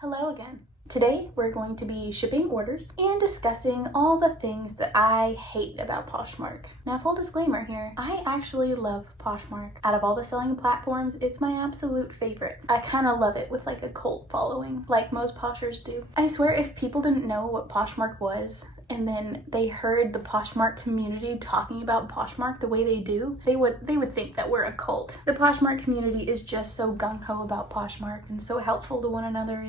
Hello again. Today we're going to be shipping orders and discussing all the things that I hate about Poshmark. Now, full disclaimer here, I actually love Poshmark. Out of all the selling platforms, it's my absolute favorite. I kind of love it with like a cult following, like most Poshers do. I swear if people didn't know what Poshmark was, and then they heard the Poshmark community talking about Poshmark the way they do, they would think that we're a cult. The Poshmark community is just so gung-ho about Poshmark and so helpful to one another.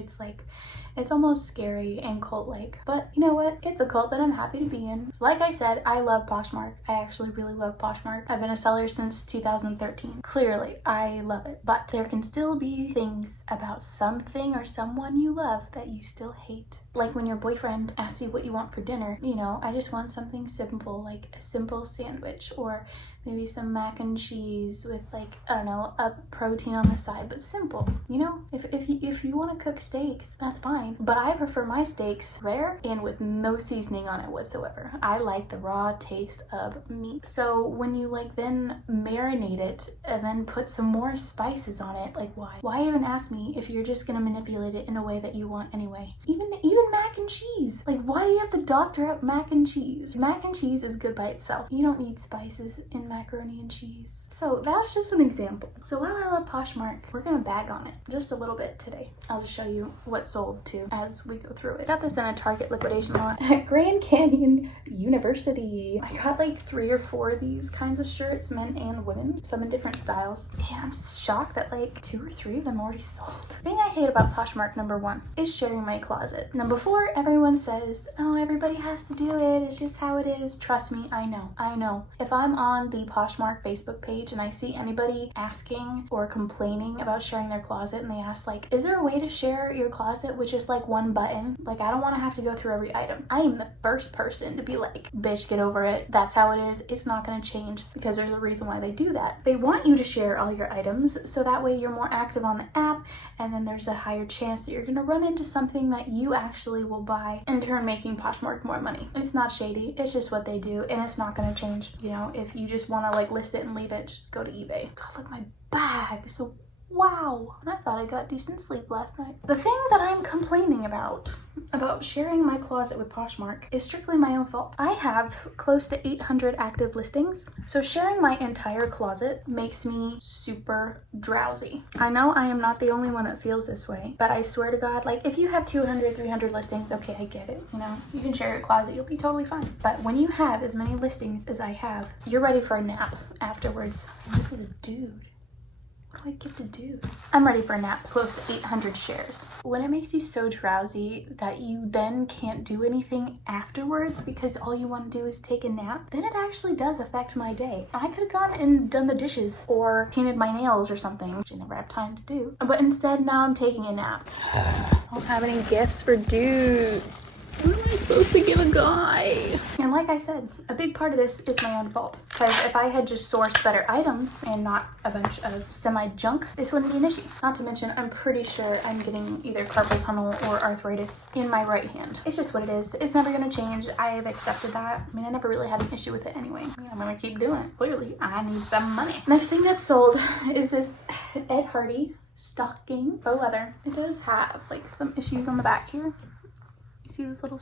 It's almost scary and cult-like. But you know what? It's a cult that I'm happy to be in. So like I said, I love Poshmark. I actually really love Poshmark. I've been a seller since 2013. Clearly, I love it. But there can still be things about something or someone you love that you still hate. Like when your boyfriend asks you what you want for dinner, I just want something simple, like a simple sandwich, or maybe some mac and cheese with a protein on the side, but simple. If you want to cook steaks, that's fine. But I prefer my steaks rare and with no seasoning on it whatsoever. I like the raw taste of meat. So when you then marinate it and then put some more spices on it, why? Why even ask me if you're just gonna manipulate it in a way that you want anyway? Even mac and cheese. Why do you have to doctor up mac and cheese? Mac and cheese is good by itself. You don't need spices in macaroni and cheese. So that's just an example. So while I love Poshmark, we're gonna bag on it just a little bit today. I'll just show you what sold too as we go through it. Got this in a Target liquidation lot at Grand Canyon University. I got 3 or 4 of these kinds of shirts, men and women, some in different styles. And I'm shocked that 2 or 3 of them already sold. The thing I hate about Poshmark, number 1, is sharing my closet. Now, before everyone says, oh, everybody has to do it, it's just how it is, trust me, I know. If I'm on the Poshmark Facebook page and I see anybody asking or complaining about sharing their closet and they ask is there a way to share your closet with just one button? I don't want to have to go through every item. I am the first person to be bitch, get over it. That's how it is. It's not going to change, because there's a reason why they do that. They want you to share all your items so that way you're more active on the app, and then there's a higher chance that you're going to run into something that you actually will buy, in turn making Poshmark more money. It's not shady. It's just what they do, and it's not going to change. If you just want to list it and leave it, just go to eBay. God, look, my bag is so wow. And I thought I got decent sleep last night. The thing that I'm complaining about sharing my closet with Poshmark is strictly my own fault. I have close to 800 active listings, so sharing my entire closet makes me super drowsy. I know I am not the only one that feels this way, but I swear to God, if you have 200, 300 listings, okay, I get it. You can share your closet, you'll be totally fine. But when you have as many listings as I have, you're ready for a nap afterwards. And this is a dude. What do I get to do? I'm ready for a nap. Close to 800 shares. When it makes you so drowsy that you then can't do anything afterwards because all you want to do is take a nap, then it actually does affect my day. I could have gone and done the dishes or painted my nails or something, which I never have time to do. But instead, now I'm taking a nap. I don't have any gifts for dudes. What am I supposed to give a guy? And like I said, a big part of this is my own fault. Because if I had just sourced better items and not a bunch of semi-junk, this wouldn't be an issue. Not to mention, I'm pretty sure I'm getting either carpal tunnel or arthritis in my right hand. It's just what it is. It's never going to change. I have accepted that. I never really had an issue with it anyway. I'm going to keep doing it. Clearly, I need some money. Next thing that's sold is this Ed Hardy stocking, faux leather. It does have some issues on the back here. See these little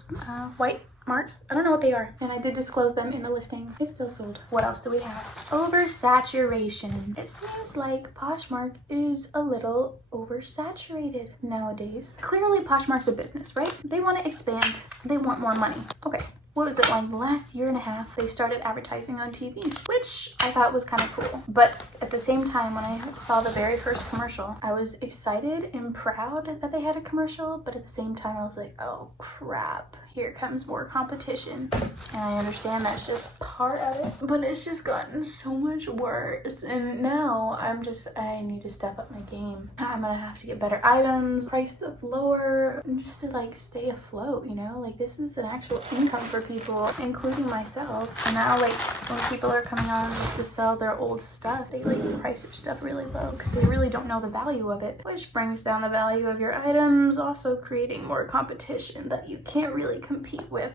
white marks? I don't know what they are, and I did disclose them in the listing. It's still sold. What else do we have? Oversaturation. It seems like Poshmark is a little oversaturated nowadays. Clearly Poshmark's a business, right? They want to expand. They want more money. Okay. What was it, the last year and a half, they started advertising on TV, which I thought was kind of cool. But at the same time, when I saw the very first commercial, I was excited and proud that they had a commercial, but at the same time, I was like, oh crap, here comes more competition. And I understand that's just part of it, but it's just gotten so much worse. And now I need to step up my game. I'm gonna have to get better items, priced up lower, just to stay afloat, this is an actual income for people, including myself. And now when people are coming on just to sell their old stuff, they price their stuff really low because they really don't know the value of it, which brings down the value of your items, also creating more competition that you can't really compete with.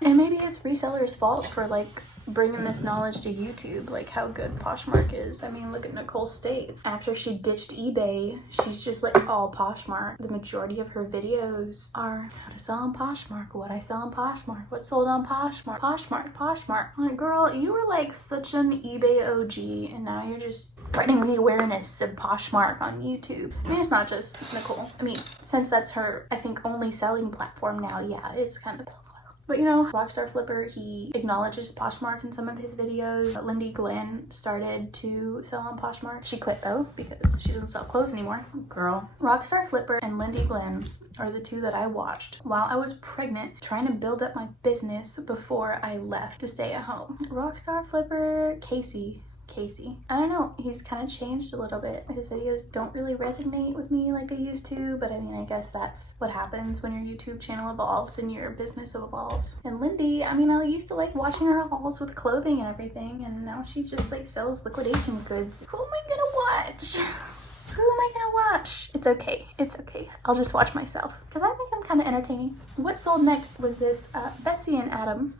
And maybe it's resellers' fault for like bringing this knowledge to YouTube, like how good Poshmark is. I mean, look at Nicole States. After she ditched eBay, she's just like all Poshmark. The majority of her videos are how to sell on Poshmark, what I sell on Poshmark, what sold on Poshmark, Poshmark. I'm like, girl, you were like such an eBay OG, and now you're just spreading the awareness of Poshmark on YouTube. I mean, it's not just Nicole. I mean, since that's her, I think, only selling platform now, yeah, it's kind of. But you know, Rockstar Flipper, he acknowledges Poshmark in some of his videos. Lindy Glenn started to sell on Poshmark. She quit though because she doesn't sell clothes anymore. Girl. Rockstar Flipper and Lindy Glenn are the two that I watched while I was pregnant, trying to build up my business before I left to stay at home. Rockstar Flipper, Casey, I don't know, he's kind of changed a little bit. His videos don't really resonate with me like they used to, but I mean, I guess that's what happens when your YouTube channel evolves and your business evolves. And Lindy, I mean, I used to like watching her hauls with clothing and everything, and now she just like sells liquidation goods. Who am I gonna watch? Who am I gonna watch? It's okay. I'll just watch myself because I think I'm kind of entertaining. What sold next was this Betsy and Adam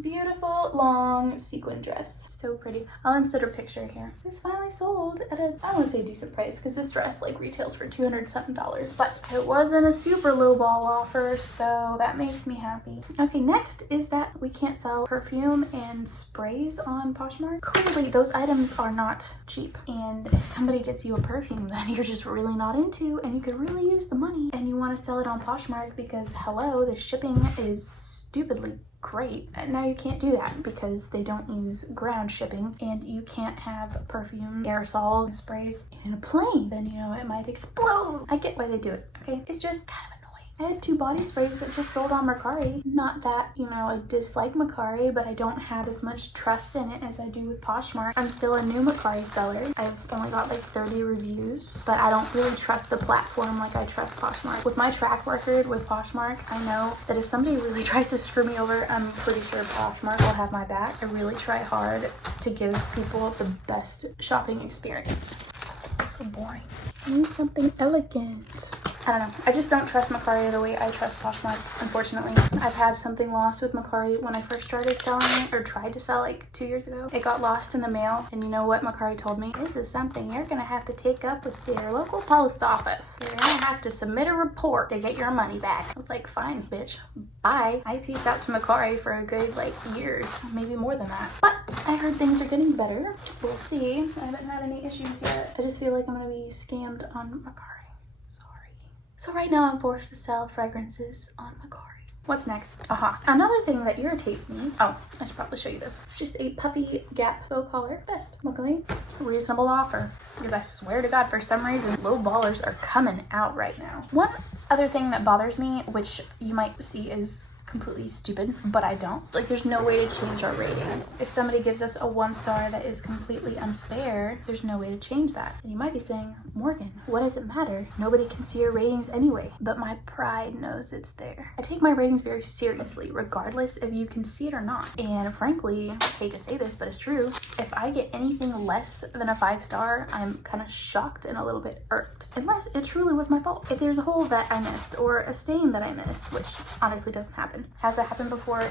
beautiful long sequin dress. So pretty. I'll insert a picture here. This finally sold at a, I wouldn't say a decent price because this dress like retails for $200 something, but it wasn't a super low ball offer, so that makes me happy. Okay, next is that we can't sell perfume and sprays on Poshmark. Clearly those items are not cheap, and if somebody gets you a perfume that you're just really not into and you could really use the money and you want to sell it on Poshmark because hello, the shipping is stupidly great. And now you can't do that because they don't use ground shipping, and you can't have perfume, aerosol, sprays in a plane. Then, you know, it might explode. I get why they do it, okay? It's just kind of annoying. I had 2 body sprays that just sold on Mercari. Not that, you know, I dislike Mercari, but I don't have as much trust in it as I do with Poshmark. I'm still a new Mercari seller. I've only got like 30 reviews, but I don't really trust the platform like I trust Poshmark. With my track record with Poshmark, I know that if somebody really tries to screw me over, I'm pretty sure Poshmark will have my back. I really try hard to give people the best shopping experience. It's so boring. I need something elegant. I don't know. I just don't trust Mercari the way I trust Poshmark, unfortunately. I've had something lost with Mercari when I first started selling it, or tried to sell like 2 years ago. It got lost in the mail, and you know what Mercari told me? This is something you're gonna have to take up with your local post office. You're gonna have to submit a report to get your money back. I was like, fine, bitch. Bye. I peaced out to Mercari for a good like year, maybe more than that. But I heard things are getting better. We'll see. I haven't had any issues yet. I just feel like I'm gonna be scammed on Mercari. So right now I'm forced to sell fragrances on Mercari. What's next? Another thing that irritates me. Oh, I should probably show you this. It's just a puffy Gap faux collar vest. Luckily, reasonable offer. Your best, swear to God, for some reason, low ballers are coming out right now. One other thing that bothers me, which you might see is completely stupid, but I don't. Like, there's no way to change our ratings. If somebody gives us a 1 star that is completely unfair, there's no way to change that. And you might be saying, Morgan, what does it matter? Nobody can see your ratings anyway. But my pride knows it's there. I take my ratings very seriously, regardless if you can see it or not. And frankly, I hate to say this, but it's true. If I get anything less than a 5 star, I'm kind of shocked and a little bit irked. Unless it truly was my fault. If there's a hole that I missed or a stain that I missed, which honestly doesn't happen. Has that happened before?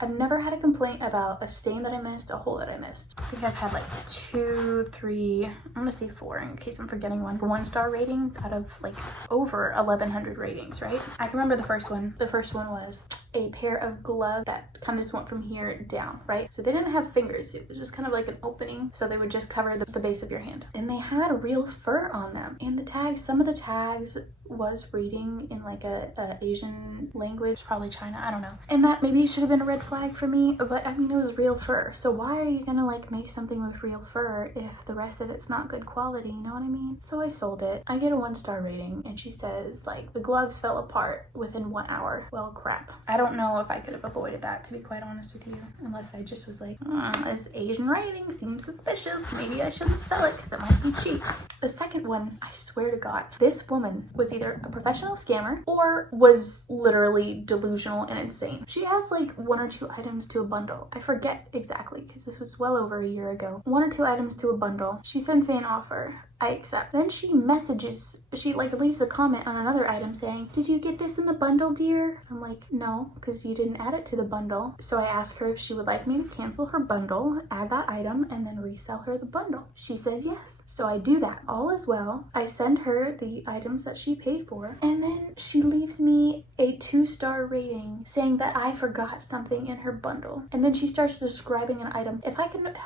I've never had a complaint about a stain that I missed, a hole that I missed. I think I've had like 2, 3, I'm gonna say 4 in case I'm forgetting one. 1 star ratings out of like over 1,100 ratings, right? I can remember the first one. The first one was a pair of gloves that kind of just went from here down, right? So they didn't have fingers. It was just kind of like an opening. So they would just cover the base of your hand. And they had real fur on them. And the tags, some of the tags was reading in like a Asian language, probably China, I don't know. And that maybe should have been a red flag for me, but I mean, it was real fur. So why are you gonna like make something with real fur if the rest of it's not good quality, you know what I mean? So I sold it. I get a 1 star rating, and she says like the gloves fell apart within 1 hour. Well, crap. I don't know if I could have avoided that, to be quite honest with you, unless I just was like, this Asian writing seems suspicious. Maybe I shouldn't sell it because it might be cheap. The second one, I swear to God, this woman was either a professional scammer or was literally delusional and insane. She has like 1 or 2 items to a bundle. I forget exactly because this was well over a year ago. 1 or 2 items to a bundle. She sends me an offer I accept. Then she like leaves a comment on another item saying, did you get this in the bundle, dear? I'm like, no, because you didn't add it to the bundle. So I asked her if she would like me to cancel her bundle, add that item, and then resell her the bundle. She says yes. So I do that. All is well. I send her the items that she paid for, and then she leaves me a 2-star rating saying that I forgot something in her bundle. And then she starts describing an item. If I can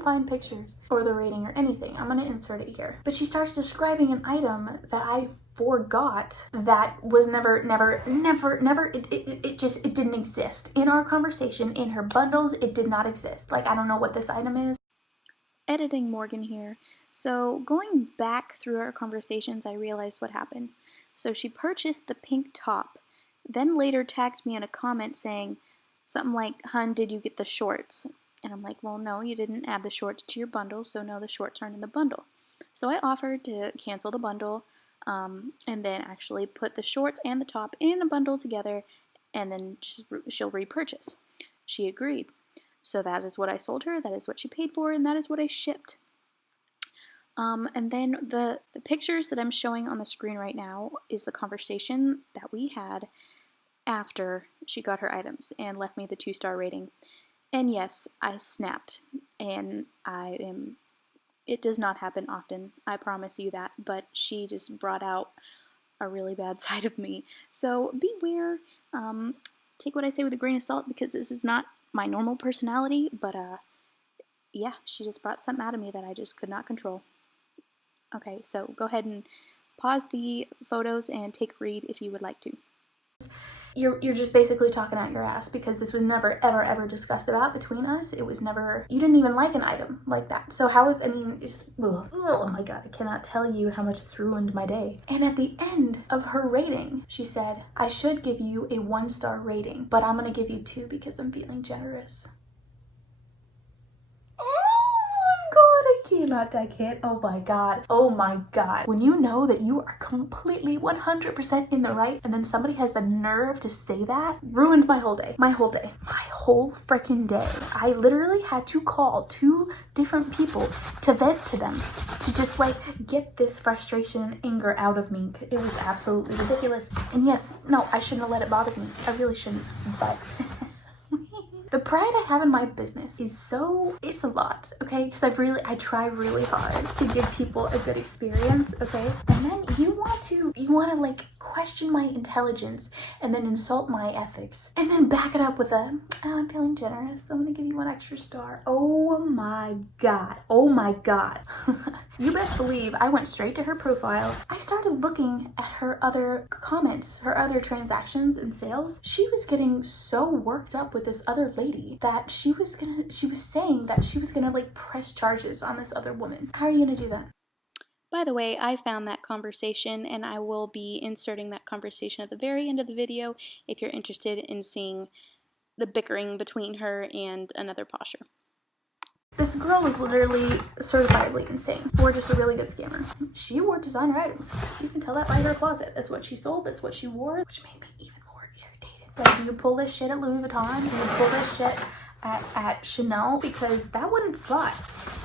find pictures or the rating or anything, I'm gonna insert it here. But she starts describing an item that I forgot that was it didn't exist. In our conversation, in her bundles, it did not exist. Like, I don't know what this item is. Editing Morgan here. So going back through our conversations, I realized what happened. So she purchased the pink top, then later tagged me in a comment saying something like, hun, did you get the shorts? And I'm like, well, no, you didn't add the shorts to your bundle, so no, the shorts aren't in the bundle. So I offered to cancel the bundle, and then actually put the shorts and the top in a bundle together, and then she'll repurchase. She agreed. So that is what I sold her, that is what she paid for, and that is what I shipped. And then the pictures that I'm showing on the screen right now is the conversation that we had after she got her items and left me the 2-star rating. And yes, I snapped, and it does not happen often, I promise you that, but she just brought out a really bad side of me. So beware, take what I say with a grain of salt, because this is not my normal personality, but yeah, she just brought something out of me that I just could not control. Okay, so go ahead and pause the photos and take a read if you would like to. You're just basically talking out your ass, because this was never, ever discussed about between us. It was never, you didn't even like an item like that. So how is, I mean, it's just, oh my God, I cannot tell you how much it's ruined my day. And at the end of her rating, she said, I should give you a 1-star rating, but I'm gonna give you 2 because I'm feeling generous. I can't. Oh my God. When you know that you are completely 100% in the right, and then somebody has the nerve to say that, ruined my whole day. My whole freaking day. I literally had to call 2 different people to vent to them, to just like get this frustration and anger out of me. It was absolutely ridiculous. And yes, no, I shouldn't have let it bother me. I really shouldn't, but the pride I have in my business is it's a lot, okay? Because I try really hard to give people a good experience, okay? And then you want to like question my intelligence and then insult my ethics and then back it up with I'm feeling generous, so I'm gonna give you 1 extra star. Oh my God. You best believe I went straight to her profile. I started looking at her other comments, her other transactions and sales. She was getting so worked up with this other lady that she was saying that she was gonna like press charges on this other woman. How are you gonna do that? By the way, I found that conversation, and I will be inserting that conversation at the very end of the video if you're interested in seeing the bickering between her and another posher. This girl was literally certifiably insane, or just a really good scammer. She wore designer items. You can tell that by her closet. That's what she sold, that's what she wore, which made me even more irritated. Like, do you pull this shit at Louis Vuitton? Do you pull this shit at Chanel? Because that wouldn't fly.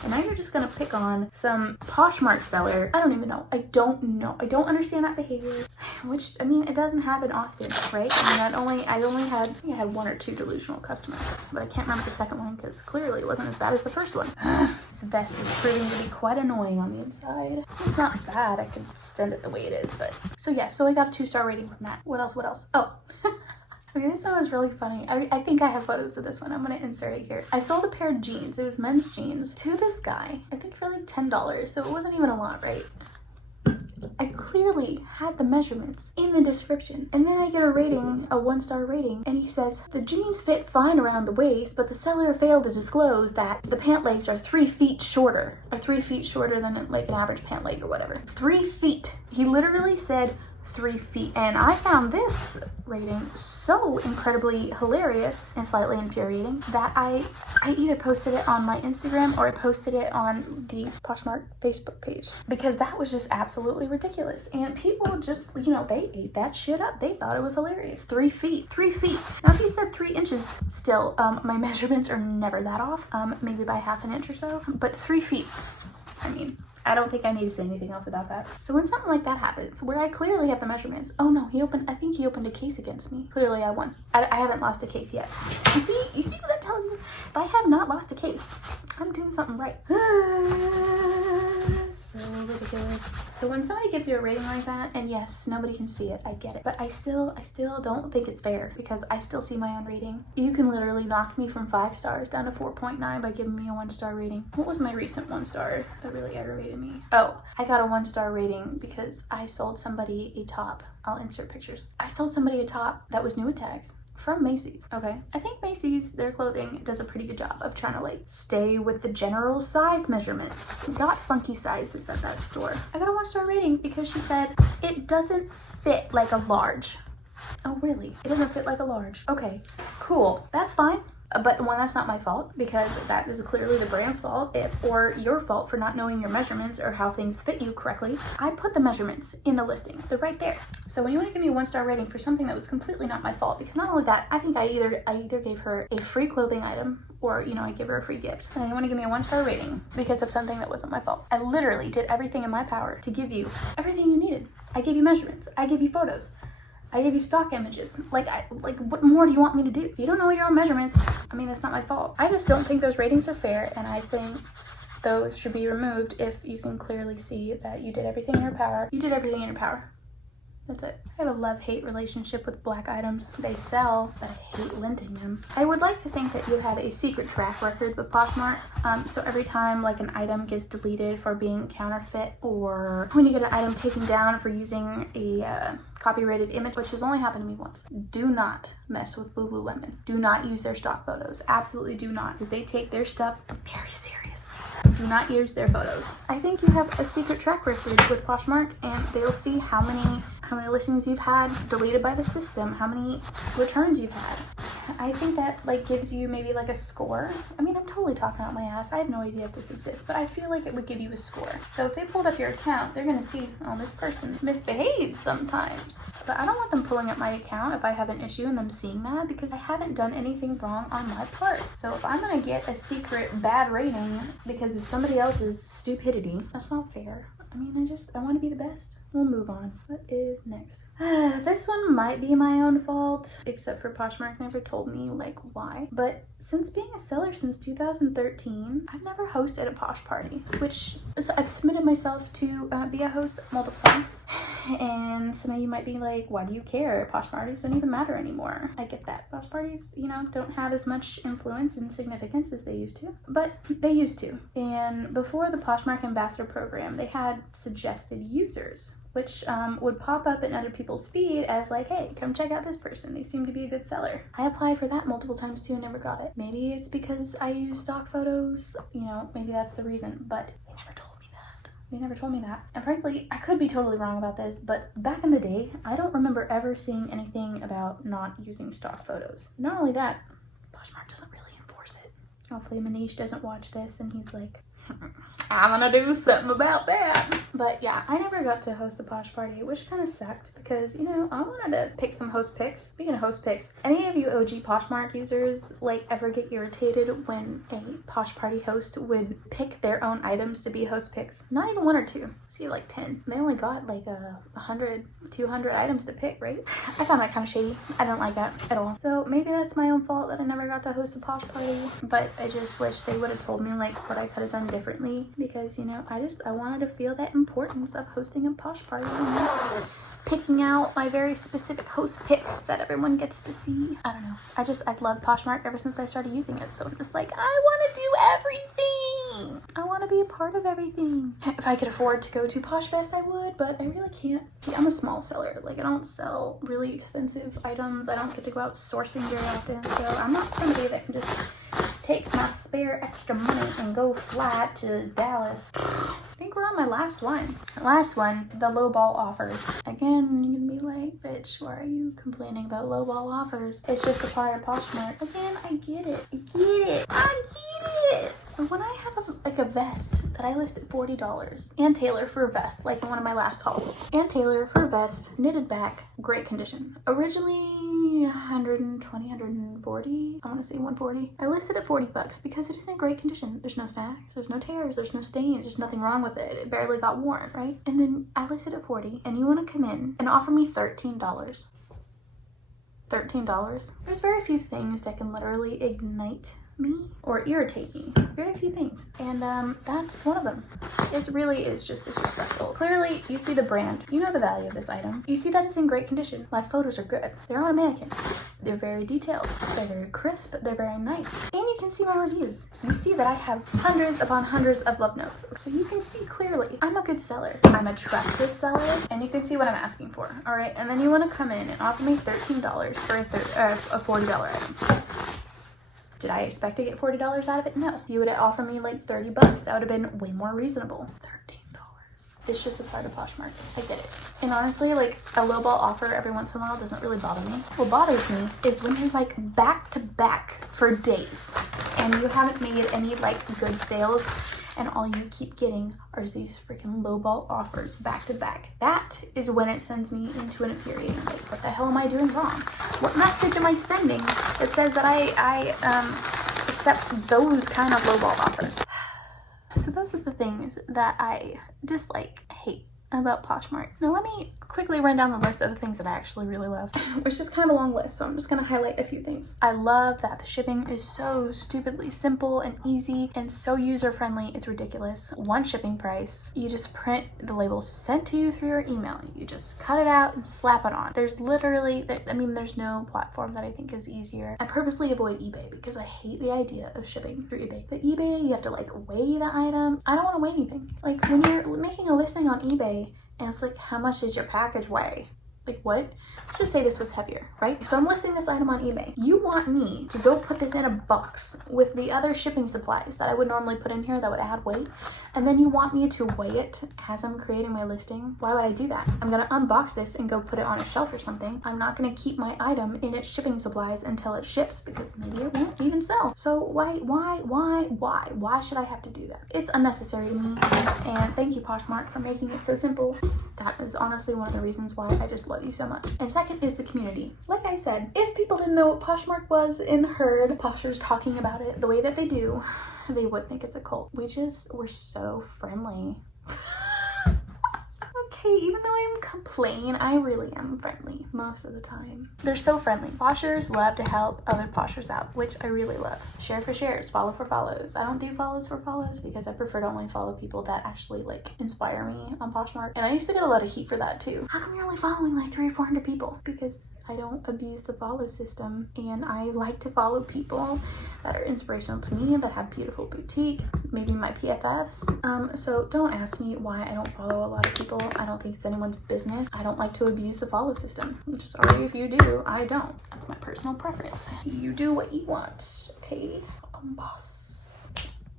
And now you're just gonna pick on some Poshmark seller. I don't even know. I don't know. I don't understand that behavior, which, I mean, it doesn't happen often, right? I mean, I had 1 or 2 delusional customers, but I can't remember the second one because clearly it wasn't as bad as the first one. This vest is proving to be quite annoying on the inside. It's not bad. I can send it the way it is, but so yeah, so I got a 2-star rating from that. What else? Oh. Okay, this one was really funny. I think I have photos of this one. I'm gonna insert it here. I sold a pair of jeans. It was men's jeans to this guy, I think for like $10. So it wasn't even a lot, right? I clearly had the measurements in the description. And then I get a rating, a 1-star rating, and he says, the jeans fit fine around the waist, but the seller failed to disclose that the pant legs are 3 feet shorter, or 3 feet shorter than like an average pant leg or whatever. 3 feet. He literally said 3 feet. And I found this rating so incredibly hilarious and slightly infuriating that I either posted it on my Instagram or I posted it on the Poshmark Facebook page, because that was just absolutely ridiculous. And people just, you know, they ate that shit up. They thought it was hilarious. 3 feet. 3 feet. Now if he said 3 inches, still, my measurements are never that off, maybe by 1/2 inch or so, but 3 feet. I mean, I don't think I need to say anything else about that. So when something like that happens, where I clearly have the measurements, oh no, I think he opened a case against me. Clearly I won. I haven't lost a case yet. You see what that tells you? If I have not lost a case, I'm doing something right. So ridiculous. So when somebody gives you a rating like that, and yes, nobody can see it, I get it, but I still don't think it's fair, because I still see my own rating. You can literally knock me from 5 stars down to 4.9 by giving me a 1-star rating. What was my recent 1-star that really aggravated me? Oh, I got a 1-star rating because I sold somebody a top. I'll insert pictures. I sold somebody a top that was new with tags from Macy's. Okay, I think Macy's, their clothing does a pretty good job of trying to like stay with the general size measurements. Got funky sizes at that store. I got a 1-star rating because she said it doesn't fit like a large. Oh really? It doesn't fit like a large. Okay, cool, that's fine. But one, that's not my fault, because that is clearly the brand's fault, or your fault for not knowing your measurements or how things fit you correctly. I put the measurements in the listing. They're right there. So when you want to give me a 1-star rating for something that was completely not my fault, because not only that, I think I either gave her a free clothing item, or I give her a free gift. And you want to give me a 1-star rating because of something that wasn't my fault. I literally did everything in my power to give you everything you needed. I gave you measurements. I gave you photos. I gave you stock images. Like what more do you want me to do? If you don't know your own measurements, I mean, that's not my fault. I just don't think those ratings are fair, and I think those should be removed if you can clearly see that you did everything in your power. You did everything in your power. That's it. I have a love-hate relationship with black items. They sell, but I hate lending them. I would like to think that you have a secret track record with Poshmark. So every time like an item gets deleted for being counterfeit, or when you get an item taken down for using a copyrighted image, which has only happened to me once. Do not mess with Lululemon. Do not use their stock photos. Absolutely do not, because they take their stuff very seriously. Do not use their photos. I think you have a secret track record with Poshmark, and they'll see how many listings you've had deleted by the system, how many returns you've had. I think that like gives you maybe like a score. I mean, I'm totally talking out my ass. I have no idea if this exists, but I feel like it would give you a score. So if they pulled up your account, they're gonna see, oh, this person misbehaves sometimes. But I don't want them pulling up my account if I have an issue and them seeing that, because I haven't done anything wrong on my part. So if I'm gonna get a secret bad rating because of somebody else's stupidity, that's not fair. I mean, I want to be the best. We'll move on. What is next? This one might be my own fault, except for Poshmark never told me like why. But since being a seller since 2013, I've never hosted a Posh party, which I've submitted myself to be a host multiple times. And some of you might be like, why do you care? Posh parties don't even matter anymore. I get that. Posh parties, don't have as much influence and significance as they used to, but they used to. And before the Poshmark Ambassador program, they had suggested users, which would pop up in other people's feed as like, hey, come check out this person. They seem to be a good seller. I applied for that multiple times too and never got it. Maybe it's because I use stock photos, maybe that's the reason, but they never told me that. They never told me that. And frankly, I could be totally wrong about this, but back in the day, I don't remember ever seeing anything about not using stock photos. Not only that, Poshmark doesn't really enforce it. Hopefully Manish doesn't watch this and he's like, I'm gonna do something about that. But yeah, I never got to host a Posh party, which kind of sucked because, I wanted to pick some host picks. Speaking of host picks, any of you OG Poshmark users ever get irritated when a Posh party host would pick their own items to be host picks? Not even 1 or 2. See, like 10. They only got like 100, 200 items to pick, right? I found that kind of shady. I don't like that at all. So maybe that's my own fault that I never got to host a Posh party, but I just wish they would have told me like what I could have done differently, because I wanted to feel that importance of hosting a Posh party and picking out my very specific host picks that everyone gets to see. I don't know, I've loved Poshmark ever since I started using it, so I'm just like, I want to do everything. I want to be a part of everything. If I could afford to go to Posh Fest, I would, but I really can't. I'm a small seller. Like, I don't sell really expensive items. I don't get to go out sourcing very often, so I'm not somebody that can just take my spare extra money and go fly to Dallas. I think we're on my last one. Last one, the lowball offers. Again, you're gonna be like, bitch, why are you complaining about lowball offers? It's just a part of Poshmark. Again, I get it. I get it. And when I have a vest that I list at $40, and Taylor for a vest, like in one of my last hauls, and Taylor for a vest, knitted back, great condition. Originally only 120, 140. I want to say 140. I listed at 40 bucks because it is in great condition. There's no snags, there's no tears, there's no stains, there's nothing wrong with it. It barely got worn, right? And then I listed at 40, and you want to come in and offer me $13. $13. There's very few things that can literally ignite me or irritate me. Very few things, and that's one of them. It really is just disrespectful. Clearly you see the brand, you know the value of this item, you see that it's in great condition. My photos are good, they're on a mannequin, they're very detailed, they're very crisp, they're very nice, and you can see my reviews. You see that I have hundreds upon hundreds of love notes, so you can see clearly I'm a good seller, I'm a trusted seller, and you can see what I'm asking for. All right, and then you want to come in and offer me $13 for a $40 item. Did I expect to get $40 out of it? No. If you would have offered me like 30 bucks, that would have been way more reasonable. $13. It's just a part of Poshmark. I get it. And honestly, like a lowball offer every once in a while doesn't really bother me. What bothers me is when you're like back to back for days and you haven't made any like good sales, and all you keep getting are these freaking lowball offers back to back. That is when it sends me into an infuriating, like, what the hell am I doing wrong? What message am I sending that says that I accept those kind of lowball offers? So those are the things that I dislike, hate about Poshmark. Now let me quickly run down the list of the things that I actually really love, which is kind of a long list, so I'm just gonna highlight a few things. I love that the shipping is so stupidly simple and easy and so user-friendly, it's ridiculous. One shipping price, you just print the labels sent to you through your email, you just cut it out and slap it on. There's literally, there's no platform that I think is easier. I purposely avoid eBay because I hate the idea of shipping through eBay. But eBay, you have to like weigh the item. I don't want to weigh anything. Like when you're making a listing on eBay, and it's like, how much does your package weigh? Like what? Let's just say this was heavier, right? So I'm listing this item on eBay. You want me to go put this in a box with the other shipping supplies that I would normally put in here that would add weight, and then you want me to weigh it as I'm creating my listing? Why would I do that? I'm gonna unbox this and go put it on a shelf or something. I'm not gonna keep my item in its shipping supplies until it ships because maybe it won't even sell. So why should I have to do that? It's unnecessary to me, and thank you Poshmark for making it so simple. That is honestly one of the reasons why I just love you so much. And second is the community. Like I said, if people didn't know what Poshmark was and heard Poshers talking about it the way that they do, they would think it's a cult. We're so friendly. Okay, even though I complain, I really am friendly most of the time. They're so friendly. Poshers love to help other Poshers out, which I really love. Share for shares, follow for follows. I don't do follows for follows because I prefer to only follow people that actually like inspire me on Poshmark. And I used to get a lot of heat for that too. How come you're only following like 300 or 400 people? Because I don't abuse the follow system, and I like to follow people that are inspirational to me, that have beautiful boutiques, maybe my PFFs. So don't ask me why I don't follow a lot of people. I don't think it's anyone's business. I don't like to abuse the follow system. I'm just sorry if you do. I don't. That's my personal preference. You do what you want, okay? Boss.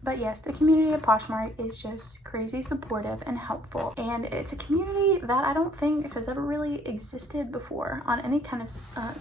But yes, the community of Poshmark is just crazy supportive and helpful, and it's a community that I don't think has ever really existed before on any kind of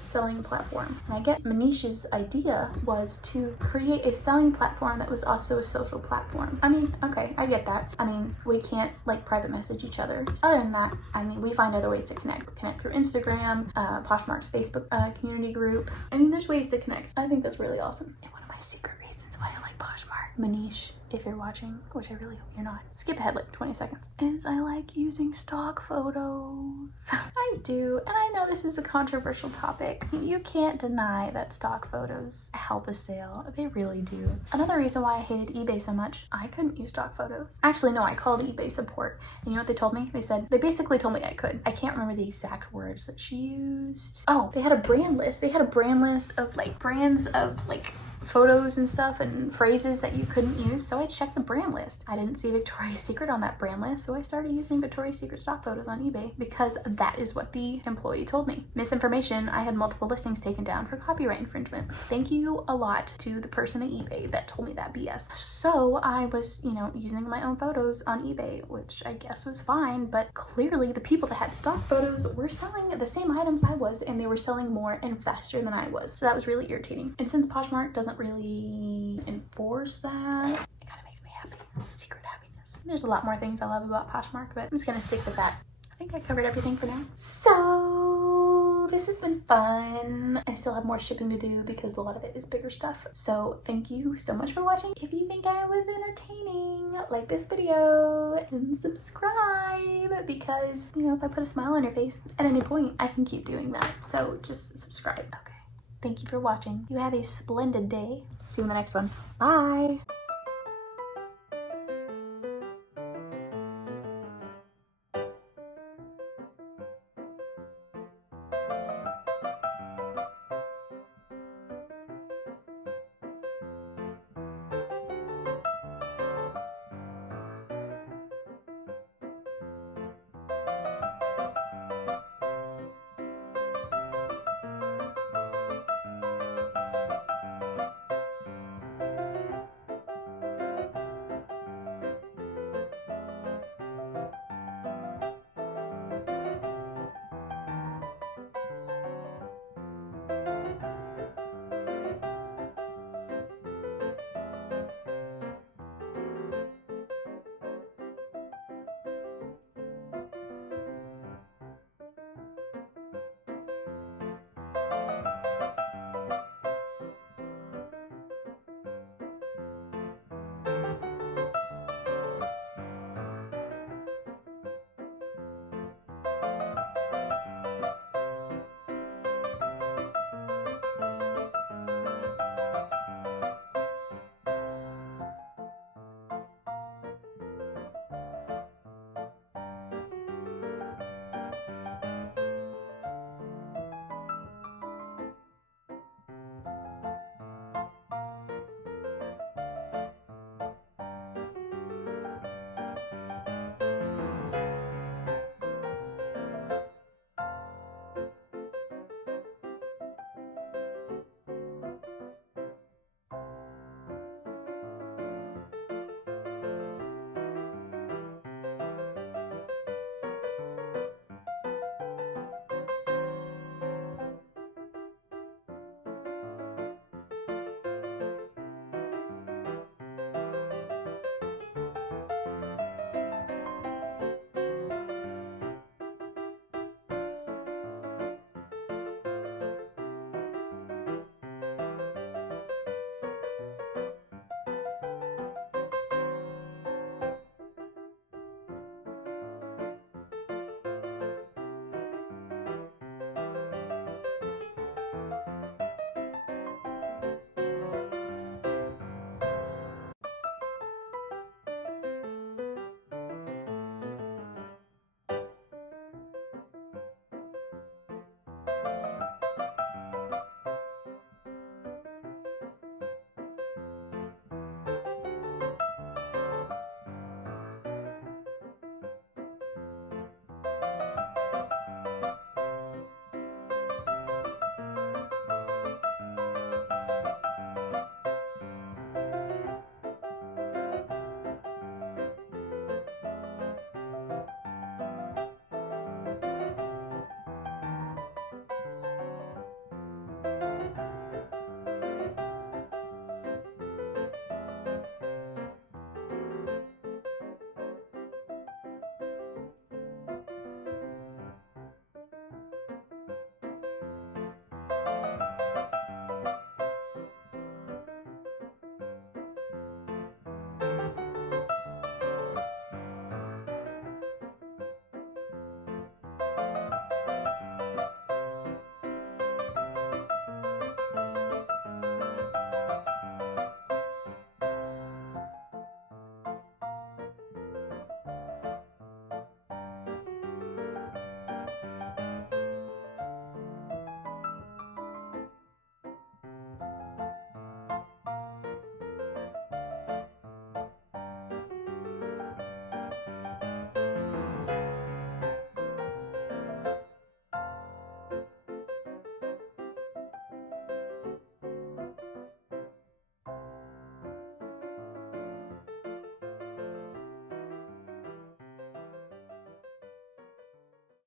selling platform. And I get Manish's idea was to create a selling platform that was also a social platform. I mean, okay, I get that. I mean, we can't like private message each other. Other than that, I mean, we find other ways to connect through Instagram, Poshmark's Facebook community group. I mean, there's ways to connect. I think that's really awesome. And one of my secret reasons why I like Poshmark, Manish, if you're watching, which I really hope you're not, skip ahead like 20 seconds, is I like using stock photos. I do, and I know this is a controversial topic. You can't deny that stock photos help a sale. They really do. Another reason why I hated eBay so much, I couldn't use stock photos. Actually, no, I called eBay support, and you know what they told me? They basically told me I could. I can't remember the exact words that she used. Oh, they had a brand list. They had a brand list of like brands of like photos and stuff and phrases that you couldn't use, so I checked the brand list. I didn't see Victoria's Secret on that brand list, so I started using Victoria's Secret stock photos on eBay because that is what the employee told me. Misinformation, I had multiple listings taken down for copyright infringement. Thank you a lot to the person at eBay that told me that BS. So I was, using my own photos on eBay, which I guess was fine, but clearly the people that had stock photos were selling the same items I was, and they were selling more and faster than I was. So that was really irritating. And since Poshmark doesn't really enforce that, it kind of makes me happy. Secret happiness. There's a lot more things I love about Poshmark, but I'm just gonna stick with that. I think I covered everything for now. So So this has been fun. I still have more shipping to do because a lot of it is bigger stuff. So thank you so much for watching. If you think I was entertaining, like this video and subscribe, because, you know, if I put a smile on your face at any point, I can keep doing that. So just subscribe. Okay. Thank you for watching. You have a splendid day. See you in the next one. Bye.